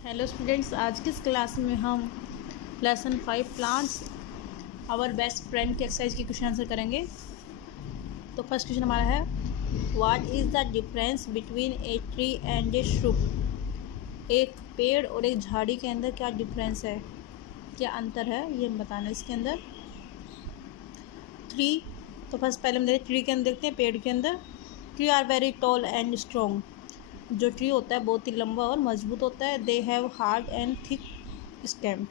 Hello students, आज की इस क्लास में हम lesson 5 plants our best friend की एक्सरसाइज की क्वेश्चन आंसर करेंगे। तो फर्स्ट क्वेश्चन हमारा है, what is the difference between a tree and a shrub. एक पेड़ और एक झाड़ी के अंदर क्या डिफरेंस है, क्या अंतर है, ये हम बताना है इसके अंदर। ट्री, तो फर्स्ट पहले हम देखते हैं ट्री के अंदर, देखते हैं पेड़ के अंदर। Tree are very tall and strong. जो ट्री होता है बहुत ही लंबा और मजबूत होता है। They have hard and thick stem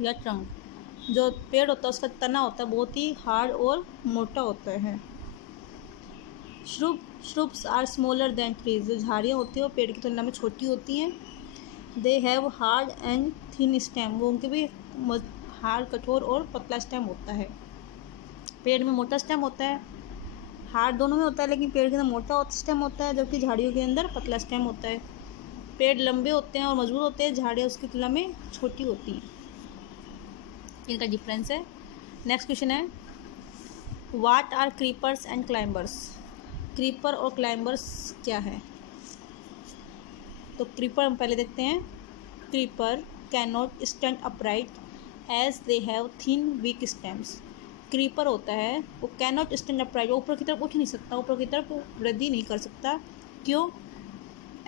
या ट्रंक। जो पेड़ होता है उसका तना होता है बहुत ही हार्ड और मोटा होता है। श्रूप्स आर स्मॉलर देन ट्रीज। जो झाड़ियाँ होती हैं वो पेड़ की तुलना में छोटी होती हैं। दे have hard and thin stem. वो उनके भी हार्ड, कठोर और पतला स्टेम होता है। पेड़ में मोटा स्टेम होता है, हार्ड दोनों में होता है, लेकिन पेड़ के अंदर मोटा स्टेम होता है जबकि झाड़ियों के अंदर पतला स्टेम होता है। पेड़ लंबे होते हैं और मजबूत होते हैं, झाड़ियाँ उसकी तुलना में छोटी होती हैं। इनका डिफरेंस है। नेक्स्ट क्वेश्चन है, what are creepers and climbers. Creeper और क्लाइंबर्स क्या है। तो क्रीपर हम पहले देखते हैं। Creeper cannot stand upright as they have thin weak stems. Creeper होता है वो कैन नॉट स्टैंड अपराइट, वो ऊपर की तरफ उठ नहीं सकता, ऊपर की तरफ वृद्धि नहीं कर सकता। क्यों?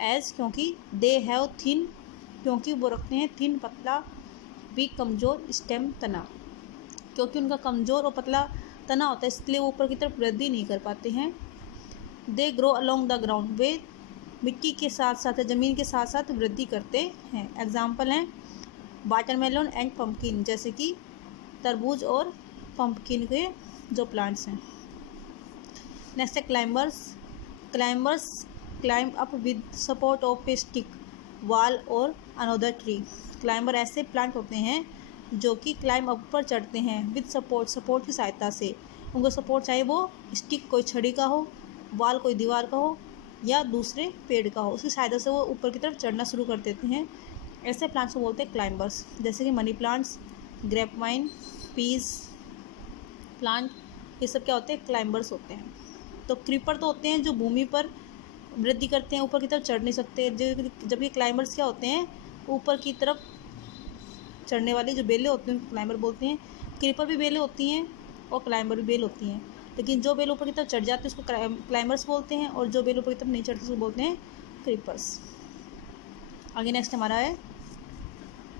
एज, क्योंकि दे हैव थिन, क्योंकि वो रखते हैं थिन, पतला, वीक, कमज़ोर, स्टेम, तना। क्योंकि उनका कमज़ोर और पतला तना होता है इसलिए वो ऊपर की तरफ वृद्धि नहीं कर पाते हैं। They grow along the ground. वे मिट्टी के साथ साथ, ज़मीन के साथ साथ वृद्धि करते हैं। एग्जाम्पल हैं वाटरमेलन एंड पम्पकिन, जैसे कि तरबूज और पम्पकिन के जो प्लांट्स हैं। नेक्स्ट है climbers. Climbers climb up with support of A stick, वाल और अनदर ट्री। क्लाइंबर ऐसे प्लांट होते हैं जो कि क्लाइंब अप पर चढ़ते हैं विद सपोर्ट, सपोर्ट की सहायता से। उनको सपोर्ट चाहे वो स्टिक कोई छड़ी का हो, वाल कोई दीवार का हो, या दूसरे पेड़ का हो, उसकी सहायता से वो ऊपर की तरफ चढ़ना शुरू कर देते हैं। ऐसे प्लांट्स को बोलते हैं क्लाइंबर्स, जैसे कि money plants, grapevine, peace plant, ये सब क्या होते हैं, क्लाइंबर्स होते हैं। तो क्रीपर तो होते हैं जो भूमि पर वृद्धि करते हैं, ऊपर की तरफ चढ़ नहीं सकते। जबकि क्लाइंबर्स क्या होते हैं, ऊपर की तरफ चढ़ने वाली जो बेलें होती हैं क्लाइंबर बोलते हैं। क्रीपर भी बेलें होती हैं और क्लाइंबर भी बेल होती हैं, लेकिन जो बेल ऊपर की तरफ चढ़ जाती है उसको क्लाइंबर्स बोलते हैं, और जो बेल ऊपर की तरफ नहीं चढ़ती उसको बोलते हैं क्रीपर्स। आगे नेक्स्ट हमारा है,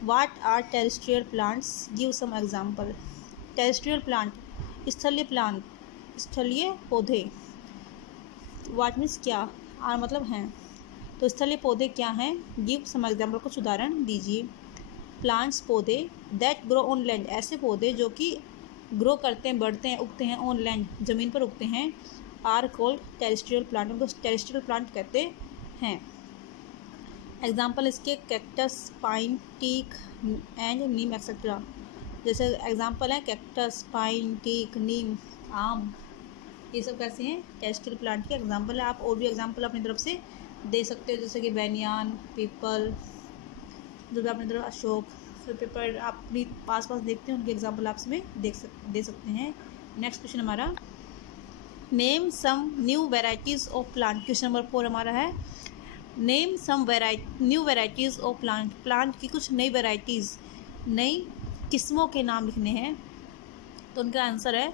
what are terrestrial plants, give some example. Terrestrial plant, स्थलीय प्लांट, स्थलीय पौधे। व्हाट मीन्स क्या, आर मतलब हैं, तो स्थलीय पौधे क्या हैं, गिव सम एग्जाम्पल, कुछ उदाहरण दीजिए। प्लांट्स पौधे, दैट ग्रो ऑन लैंड, ऐसे पौधे जो कि ग्रो करते हैं, बढ़ते हैं, उगते हैं ऑन लैंड, ज़मीन पर उगते हैं, आर कॉल्ड टेरेस्ट्रियल प्लांट, उनको टेरेस्ट्रियल प्लांट कहते हैं। एग्जाम्पल इसके cactus, pine, teak and neem etcetera. जैसे एग्जाम्पल है कैक्टस, पाइन, टीक, नीम, आम, ये सब कैसे हैं, टेरेस्ट्रियल प्लांट के एग्जाम्पल है। आप और भी एग्जाम्पल अपनी तरफ से दे सकते हो, जैसे कि बैनियान, पीपल, जो भी अपनी तरफ अशोक, पेपर आप अपनी पास देखते हैं उनके एग्जाम्पल आप इसमें दे सकते हैं। नेक्स्ट क्वेश्चन हमारा, name some new varieties of plant. Question number 4 हमारा है, name some new varieties of plant. Plant की कुछ नई वेराइटीज़, नई किस्मों के नाम लिखने हैं। तो उनका आंसर है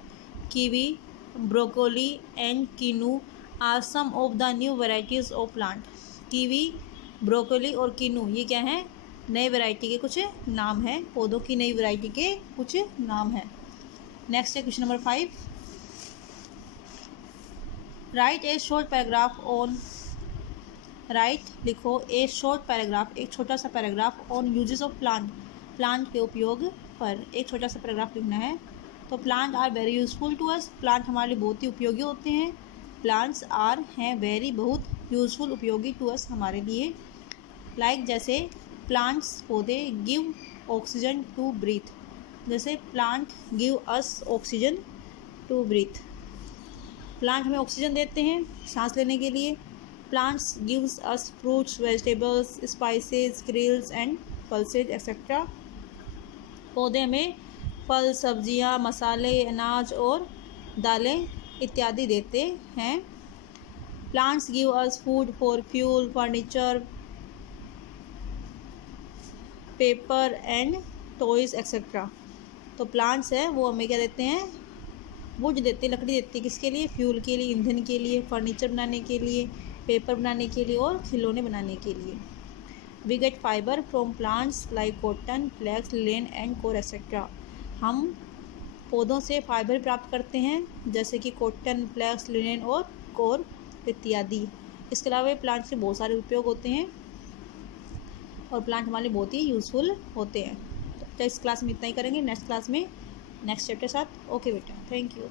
kiwi, broccoli and kinnow are some of the new varieties of plant. Kiwi, broccoli और कीनू ये क्या हैं, नए वैरायटी के कुछ नाम हैं, पौधों की नई वैरायटी के कुछ नाम हैं। नेक्स्ट है question number 5, right A short paragraph on. Right लिखो ए शॉर्ट पैराग्राफ, एक छोटा सा paragraph on uses of plant, plant के उपयोग पर एक छोटा सा पैराग्राफ लिखना है। तो plant are very useful to us, plant हमारे लिए बहुत ही उपयोगी होते हैं। प्लांट्स आर हैं वेरी, बहुत, यूजफुल उपयोगी, टू अस हमारे लिए। लाइक जैसे प्लांट्स पौधे, गिव ऑक्सीजन टू ब्रीथ, जैसे plant give us oxygen to breathe, plant हमें ऑक्सीजन देते हैं सांस लेने के लिए। Plants gives us fruits, vegetables, spices, grills and pulses etcetera. पौधे हमें फल, सब्जियां, मसाले, अनाज और दालें इत्यादि देते हैं। Plants give us food for fuel, furniture, paper and toys etcetera. तो प्लांट्स है वो हमें क्या देते हैं, वुड देते हैं, लकड़ी देती है, किसके लिए, फ्यूल के लिए, ईंधन के लिए, फर्नीचर बनाने के लिए, पेपर बनाने के लिए और खिलौने बनाने के लिए। We get fibre from plants like cotton, flax, linen and coir etcetera. हम पौधों से फाइबर प्राप्त करते हैं जैसे कि कॉटन, फ्लैक्स, लिनेन और कोर इत्यादि। इसके अलावा प्लांट से बहुत सारे उपयोग होते हैं और प्लांट हमारे लिए बहुत ही यूज़फुल होते हैं। तो इस क्लास में इतना ही करेंगे, नेक्स्ट क्लास में नेक्स्ट चैप्टर के साथ। ओके बेटा, थैंक यू।